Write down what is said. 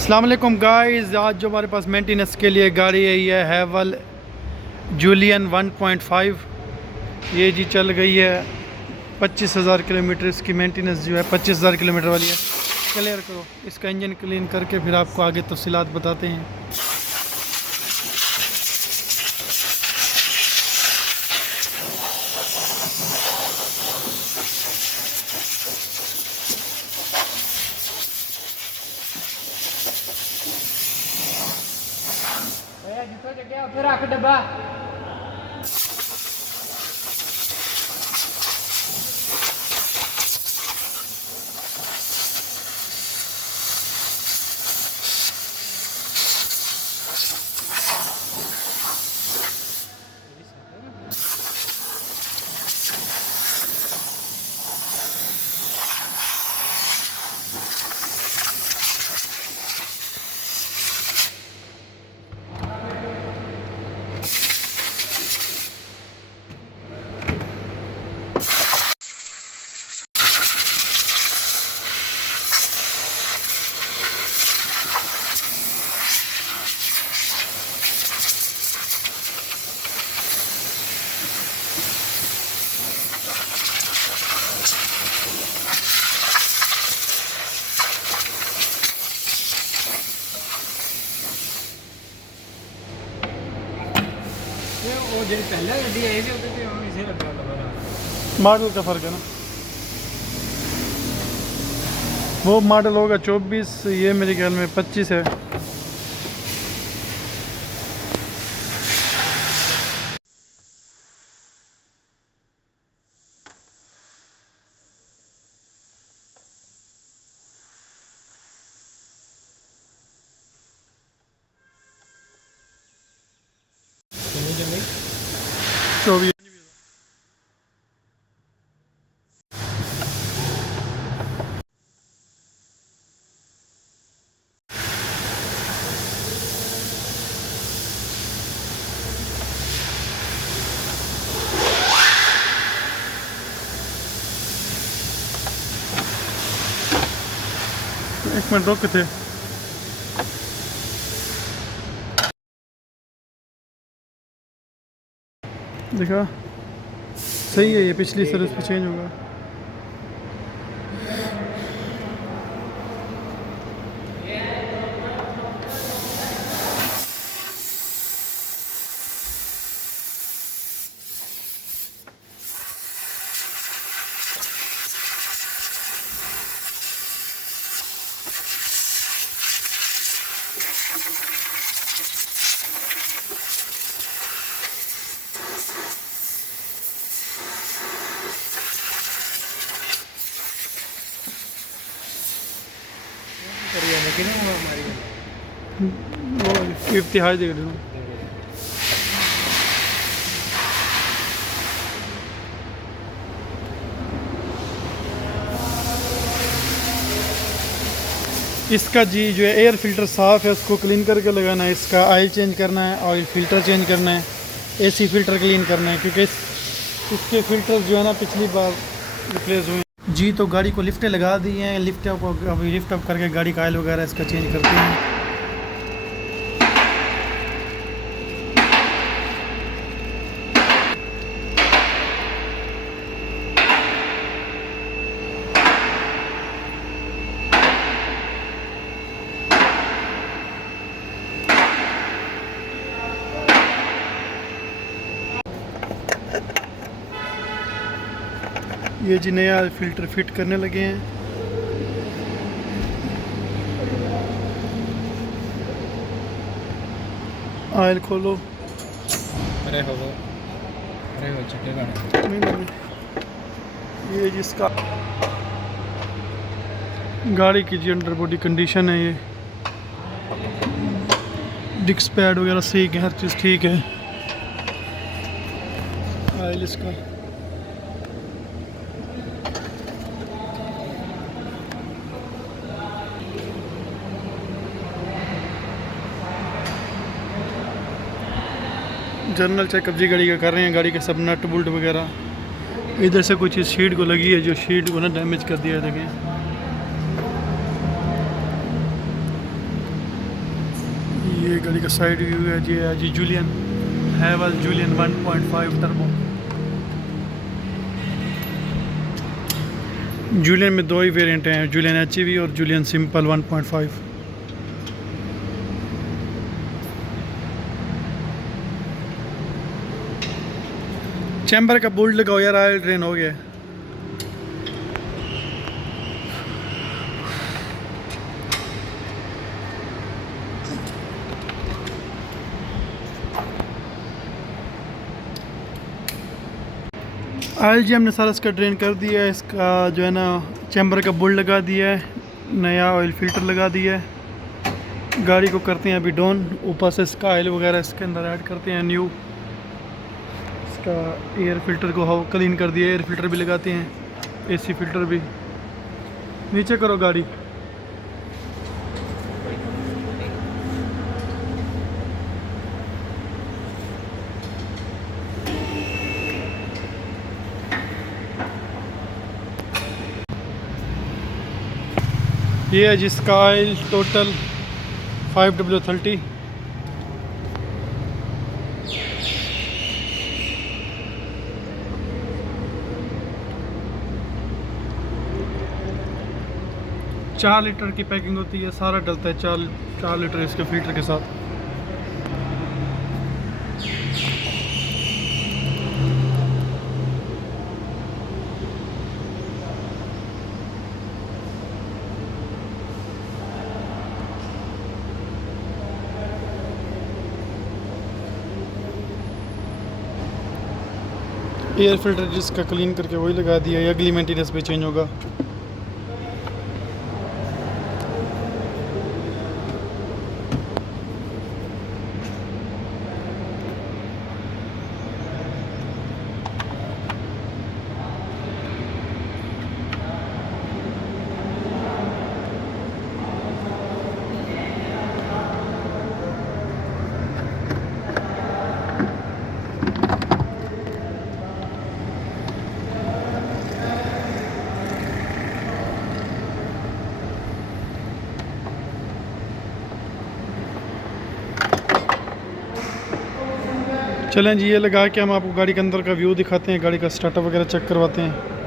अस्सलाम वालेकुम गाइस, आज जो हमारे पास मेंटेनेंस के लिए गाड़ी आई है हैवल जूलियन 1.5। ये जी चल गई है 25,000 किलोमीटर। इसकी मेंटेनेंस जो है 25,000 किलोमीटर वाली है। क्लियर करो, इसका इंजन क्लीन करके फिर आपको आगे तफसीलात बताते हैं। जितो जगह उत्थे रख डब्बा। वो जो पहले गड्डी आई थी उससे हम इसे लगा था। मॉडल का फ़र्क है ना, वो मॉडल होगा 24, ये मेरे ख्याल में 25 है। कितनी 24 एक मिनट रोके थे। देखा सही है, ये पिछली सर्विस पे चेंज होगा। लेकिन वो हमारी वो इफ्तिहार देख रहे हो। इसका जी जो है एयर फिल्टर साफ़ है, उसको क्लीन करके लगाना है। इसका ऑयल चेंज करना है, ऑयल फ़िल्टर चेंज करना है, एसी फ़िल्टर क्लीन करना है, क्योंकि इसके फ़िल्टर जो है ना पिछली बार रिप्लेस हुए जी। तो गाड़ी को लिफ्टें लगा दी हैं, लिफ्ट अप अभी लिफ्ट अप करके गाड़ी का ऑयल वगैरह इसका चेंज करते हैं। ये जी नया फ़िल्टर फिट करने लगे हैं। ऑयल खोलो। अरे हो छठे गाने नहीं। ये जिसका गाड़ी की जी अंडर बॉडी कंडीशन है, ये डिस्क पैड वगैरह सही है, हर चीज़ ठीक है। ऑयल इसका जनरल चेकअप जी गाड़ी का कर रहे हैं। गाड़ी के सब नट बोल्ट वगैरह। इधर से कुछ इस शीट को लगी है, जो शीट को ना डैमेज कर दिया है। देखें गाड़ी का साइड व्यू है जी Jolion Haval Jolion 1.5 turbo. Jolion में दो ही वेरिएंट हैं, जूलियन एचईवी और जूलियन सिंपल 1.5। चैम्बर का बोल्ट लगाओ यार, ऑयल ड्रेन हो गया। ऑयल जी हमने सारा इसका ड्रेन कर दिया है, इसका जो है ना चैम्बर का बोल्ट लगा दिया है, नया ऑयल फिल्टर लगा दिया है। गाड़ी को करते हैं अभी डाउन, ऊपर से इसका ऑयल वगैरह इसके अंदर ऐड करते हैं न्यू। इसका एयर फिल्टर को हवा क्लीन कर दिया, एयर फिल्टर भी लगाते हैं, एसी फिल्टर भी। नीचे करो गाड़ी। ये है जिसका ऑयल टोटल 5W30। चार लीटर की पैकिंग होती है, सारा डलता है 4 लीटर इसके फिल्टर के साथ। एयर फिल्टर जिसका क्लीन करके वही लगा दिया, या अगली मेंटेनेंस पे चेंज होगा। चलें जी, ये लगा के हम आपको गाड़ी के अंदर का व्यू दिखाते हैं, गाड़ी का स्टार्टअप वगैरह चेक करवाते हैं।